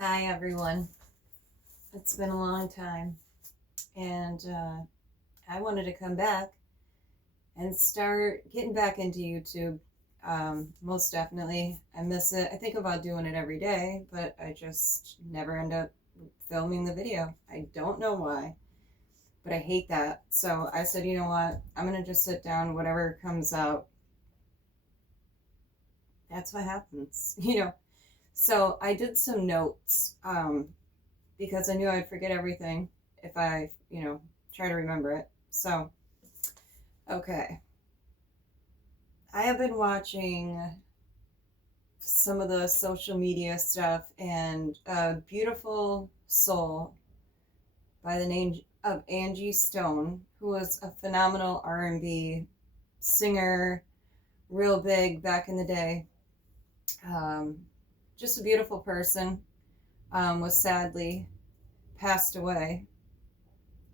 Hi, everyone. It's been a long time, and I wanted to come back and start getting back into YouTube. Most definitely. I miss it. I think about doing it every day, but I just never end up filming the video. I don't know why, but I hate that. So I said, you know what? I'm going to just sit down, whatever comes out. That's what happens. So I did some notes because I knew I'd forget everything if I try to remember it. So, okay. I have been watching some of the social media stuff, and a beautiful soul by the name of Angie Stone, who was a phenomenal R&B singer, real big back in the day. Um, just a beautiful person, was sadly passed away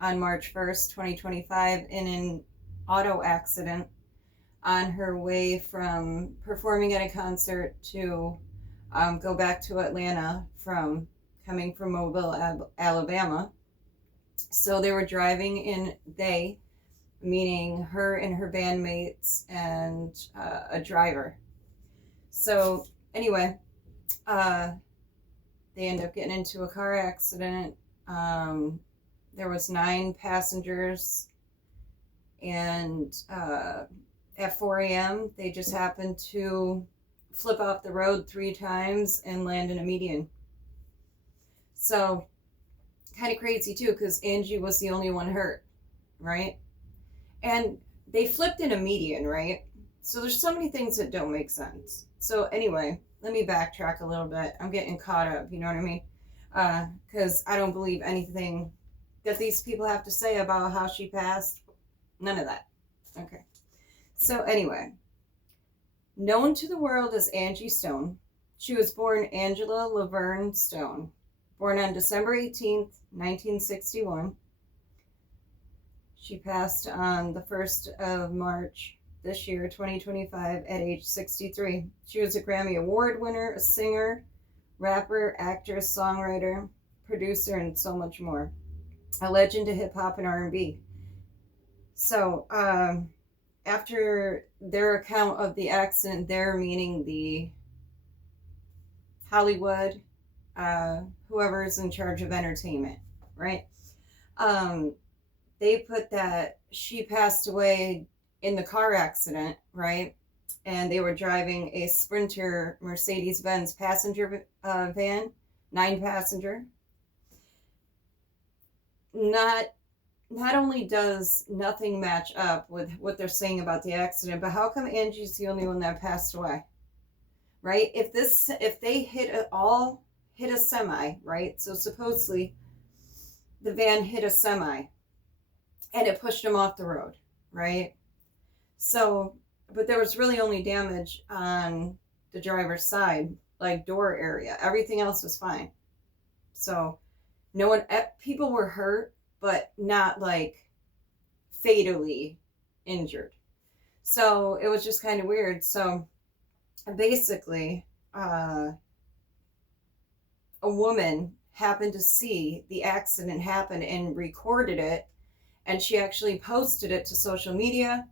on March 1st, 2025, in an auto accident on her way from performing at a concert to go back to Atlanta from coming from Mobile, Alabama. So they were driving meaning her and her bandmates and a driver. So anyway, uh, they end up getting into a car accident. There was 9 passengers, and at 4 a.m., they just happened to flip off the road 3 times and land in a median. So, kind of crazy too, because Angie was the only one hurt, right? And they flipped in a median, right? So, there's so many things that don't make sense. So, anyway, let me backtrack a little bit. I'm getting caught up, you know what I mean? Because I don't believe anything that these people have to say about how she passed. None of that. Okay. So, anyway, known to the world as Angie Stone, she was born Angela Laverne Stone, born on December 18th, 1961. She passed on the 1st of March this year, 2025, at age 63. She was a Grammy Award winner, a singer, rapper, actress, songwriter, producer, and so much more. A legend to hip hop and R&B. So, after their account of the accident, they're meaning the Hollywood, whoever's in charge of entertainment, right? Um, they put that she passed away in the car accident, right? And they were driving a Sprinter Mercedes-Benz passenger van, 9 passenger. Not only does nothing match up with what they're saying about the accident, but how come Angie's the only one that passed away? Right? If they hit a semi, right? So supposedly the van hit a semi and it pushed them off the road, right? So, but there was really only damage on the driver's side, like door area. Everything else was fine. So, no one, people were hurt, but not like fatally injured. So it was just kind of weird. So basically, a woman happened to see the accident happen and recorded it, and she actually posted it to social media,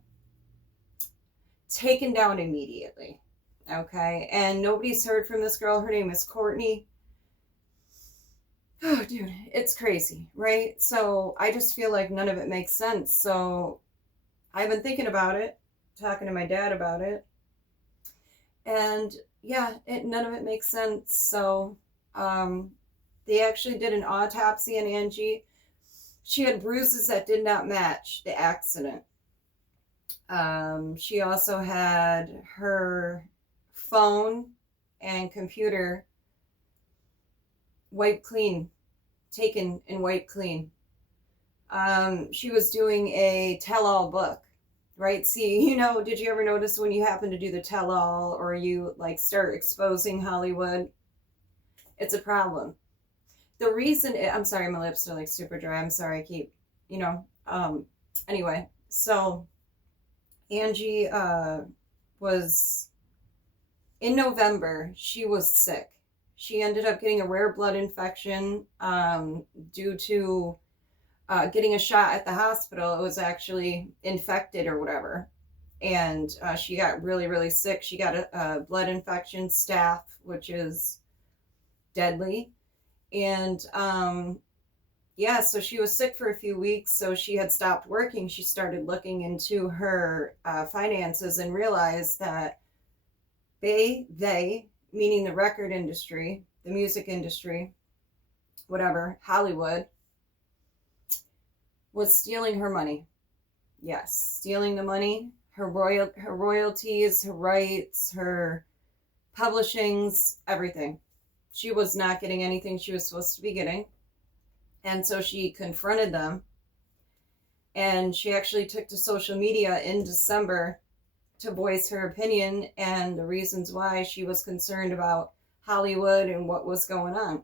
taken down immediately. Okay, and nobody's heard from this girl. Her name is Courtney. Oh, dude, it's crazy, right? So I just feel like none of it makes sense. So I've been thinking about it, talking to my dad about it, and yeah, none of it makes sense. So they actually did an autopsy on Angie. She had bruises that did not match the accident. She also had her phone and computer wiped clean, taken and wiped clean. She was doing a tell-all book, right? See, did you ever notice when you happen to do the tell-all or you like start exposing Hollywood, it's a problem. The reason, I'm sorry, my lips are like super dry. I'm sorry, I keep, anyway, so Angie was, in November, she was sick. She ended up getting a rare blood infection due to getting a shot at the hospital. It was actually infected or whatever. And she got really, really sick. She got a blood infection, staph, which is deadly. And yeah, so she was sick for a few weeks. So she had stopped working. She started looking into her finances and realized that they, meaning the record industry, the music industry, whatever, Hollywood, was stealing her money. Yes, stealing the money, her royalties, her rights, her publishings, everything. She was not getting anything she was supposed to be getting. And so she confronted them. And she actually took to social media in December to voice her opinion and the reasons why she was concerned about Hollywood and what was going on.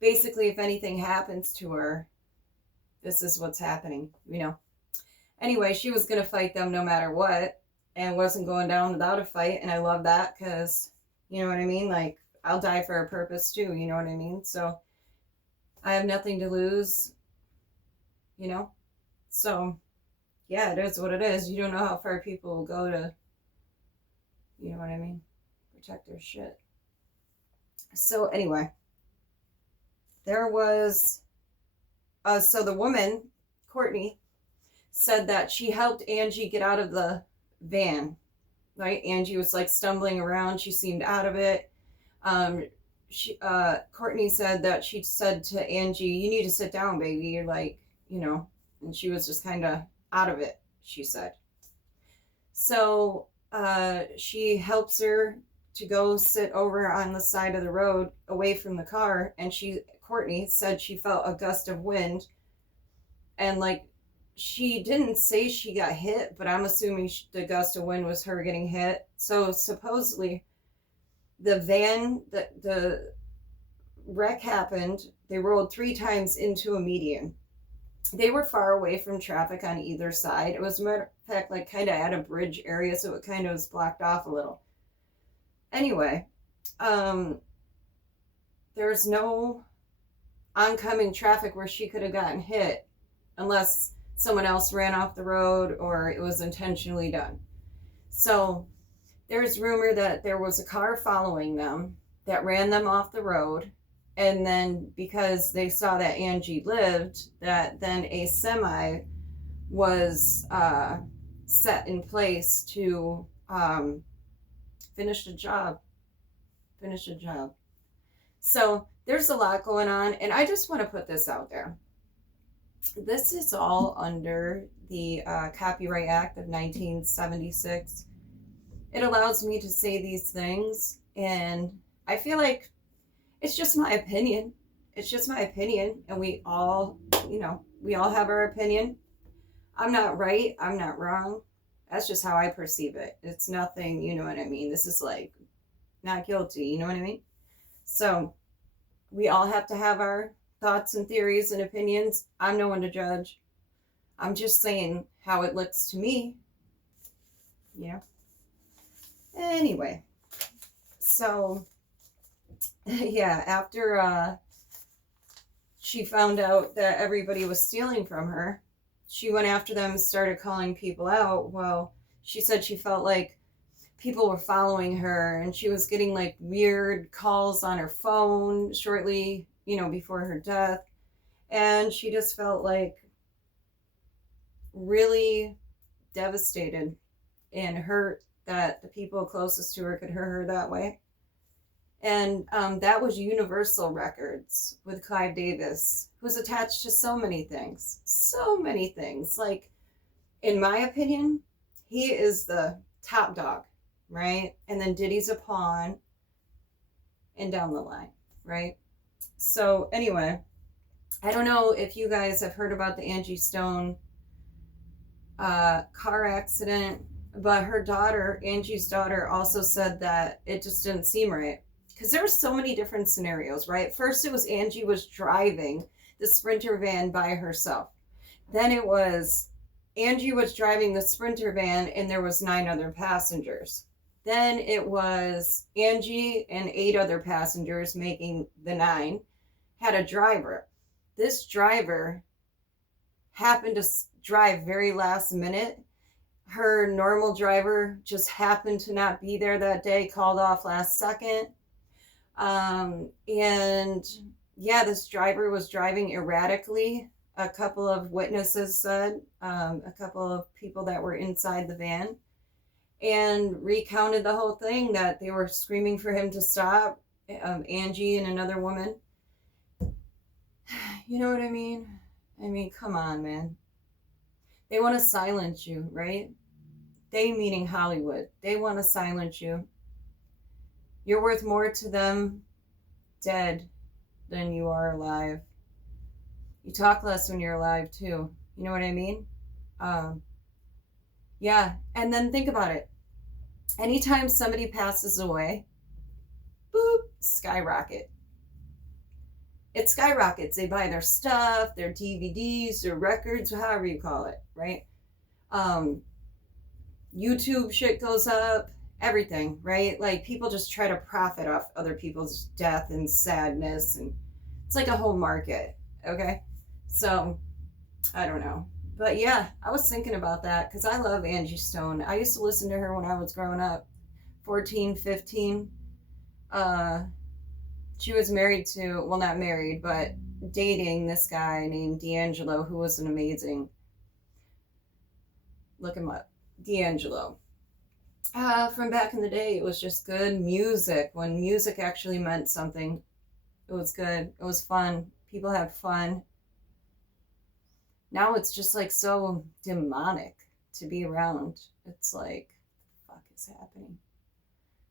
Basically, if anything happens to her, this is what's happening, you know. Anyway, she was going to fight them no matter what and wasn't going down without a fight. And I love that because, you know what I mean? Like, I'll die for a purpose too, you know what I mean? So I have nothing to lose, you know? So yeah, it is what it is. You don't know how far people will go to, you know what I mean, protect their shit. So anyway, there was, so the woman, Courtney, said that she helped Angie get out of the van, right? Angie was like stumbling around. She seemed out of it. Courtney said that she said to Angie, "You need to sit down, baby. You're like, you know," and she was just kind of out of it, she said. So she helps her to go sit over on the side of the road away from the car. And Courtney said she felt a gust of wind. And like, she didn't say she got hit, but I'm assuming the gust of wind was her getting hit. So supposedly the van, the wreck happened. They rolled 3 times into a median. They were far away from traffic on either side. It was, matter of fact, like kind of at a bridge area, so it kind of was blocked off a little. Anyway, there's no oncoming traffic where she could have gotten hit unless someone else ran off the road or it was intentionally done. So there's rumor that there was a car following them that ran them off the road. And then because they saw that Angie lived, that then a semi was set in place to finish the job. So there's a lot going on. And I just want to put this out there. This is all under the Copyright Act of 1976. It allows me to say these things. And I feel like it's just my opinion. It's just my opinion. And we all, you know, we all have our opinion. I'm not right. I'm not wrong. That's just how I perceive it. It's nothing, you know what I mean? This is like not guilty, you know what I mean? So we all have to have our thoughts and theories and opinions. I'm no one to judge. I'm just saying how it looks to me. You know? Anyway. So yeah, after she found out that everybody was stealing from her, she went after them and started calling people out. Well, she said she felt like people were following her and she was getting like weird calls on her phone shortly, you know, before her death. And she just felt like really devastated and hurt that the people closest to her could hurt her that way. And that was Universal Records with Clive Davis, who's attached to so many things. So many things. Like, in my opinion, he is the top dog, right? And then Diddy's a pawn, and down the line, right? So, anyway, I don't know if you guys have heard about the Angie Stone car accident, but her daughter, Angie's daughter, also said that it just didn't seem right. Because there were so many different scenarios, right? First, it was Angie was driving the Sprinter van by herself. Then it was Angie was driving the Sprinter van and there was 9 other passengers. Then it was Angie and 8 other passengers, making the 9, had a driver. This driver happened to drive very last minute. Her normal driver just happened to not be there that day, called off last second. And yeah, this driver was driving erratically. A couple of witnesses said, a couple of people that were inside the van, and recounted the whole thing, that they were screaming for him to stop, Angie and another woman. You know what I mean? I mean, come on, man. They want to silence you, right? They, meaning Hollywood. They want to silence you. You're worth more to them dead than you are alive. You talk less when you're alive, too. You know what I mean? Yeah. And then think about it. Anytime somebody passes away, boop, skyrocket. It skyrockets. They buy their stuff, their DVDs, their records, however you call it, right? YouTube shit goes up, everything, right? Like, people just try to profit off other people's death and sadness, and it's like a whole market, okay? So, I don't know. But yeah, I was thinking about that because I love Angie Stone. I used to listen to her when I was growing up, 14, 15. She was married to, well, not married, but dating this guy named D'Angelo, who was an amazing, look him up, D'Angelo. From back in the day, it was just good music. When music actually meant something, it was good. It was fun. People had fun. Now it's just like so demonic to be around. It's like, what the fuck is happening?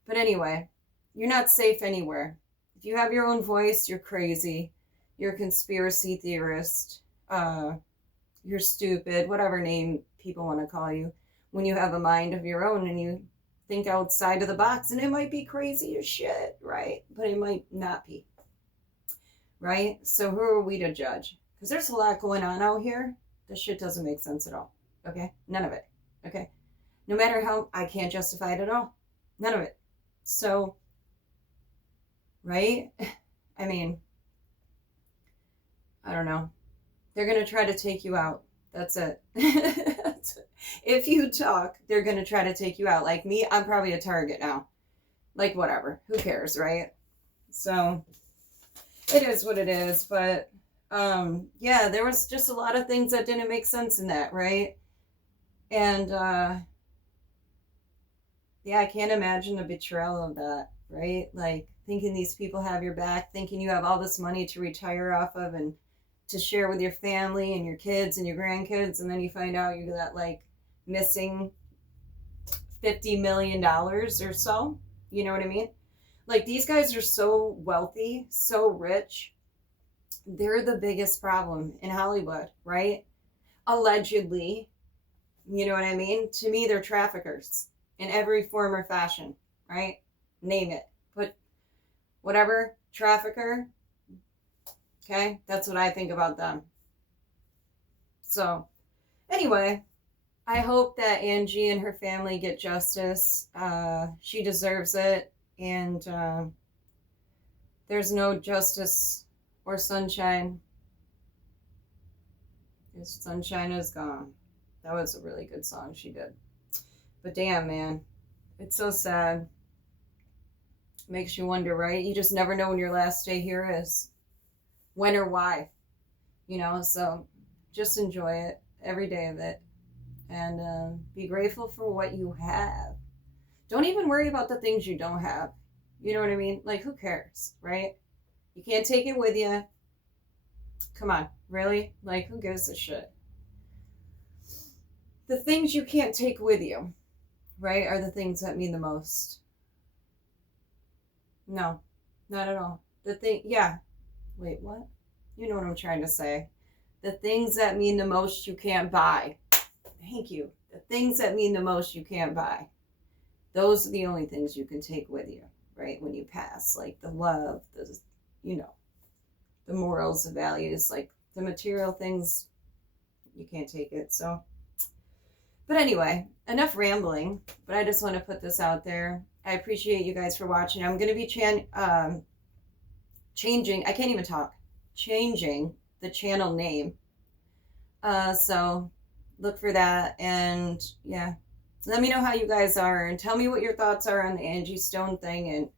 But anyway, you're not safe anywhere. If you have your own voice, you're crazy. You're a conspiracy theorist. You're stupid, whatever name people want to call you. When you have a mind of your own and you think outside of the box, and it might be crazy as shit, right? But it might not be, right? So who are we to judge? Because there's a lot going on out here. This shit doesn't make sense at all, okay? None of it, okay? No matter how, I can't justify it at all. None of it. So, right? I mean, I don't know. They're going to try to take you out. That's it. If you talk, they're going to try to take you out. Like me, I'm probably a target now. Like, whatever. Who cares, right? So, it is what it is. But, yeah, there was just a lot of things that didn't make sense in that, right? And, yeah, I can't imagine the betrayal of that, right? Like, thinking these people have your back, thinking you have all this money to retire off of and to share with your family and your kids and your grandkids, and then you find out you got, like, missing $50 million or so. You know what I mean? Like, these guys are so wealthy, so rich. They're the biggest problem in Hollywood, right? Allegedly. You know what I mean? To me, they're traffickers in every form or fashion, right? Name it. Put whatever, trafficker. Okay? That's what I think about them. So, anyway, I hope that Angie and her family get justice. She deserves it. And there's no justice or sunshine. His sunshine is gone. That was a really good song she did. But damn, man. It's so sad. Makes you wonder, right? You just never know when your last day here is. When or why. You know, so just enjoy it. Every day of it. And be grateful for what you have. Don't even worry about the things you don't have. You know what I mean? Like, who cares, right? You can't take it with you. Come on, really? Like, who gives a shit? The things you can't take with you, right, are the things that mean the most. No, not at all. Yeah. Wait, what? You know what I'm trying to say. The things that mean the most you can't buy. Thank you. The things that mean the most you can't buy. Those are the only things you can take with you, right, when you pass. Like the love, the, the morals, the values, like the material things, you can't take it. So But anyway, enough rambling. But I just want to put this out there. I appreciate you guys for watching. I'm going to be changing. I can't even talk. Changing the channel name. So look for that. And yeah, let me know how you guys are and tell me what your thoughts are on the Angie Stone thing and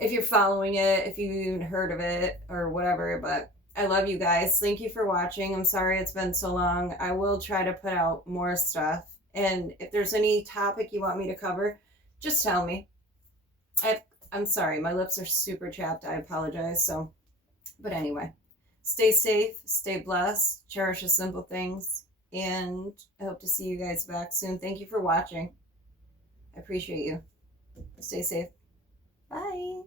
if you're following it, if you even heard of it or whatever. But I love you guys. Thank you for watching. I'm sorry it's been so long. I will try to put out more stuff. And if there's any topic you want me to cover, just tell me. I'm sorry. My lips are super chapped. I apologize. So, but anyway, stay safe, stay blessed, cherish the simple things. And I hope to see you guys back soon. Thank you for watching. I appreciate you. Stay safe. Bye.